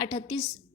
38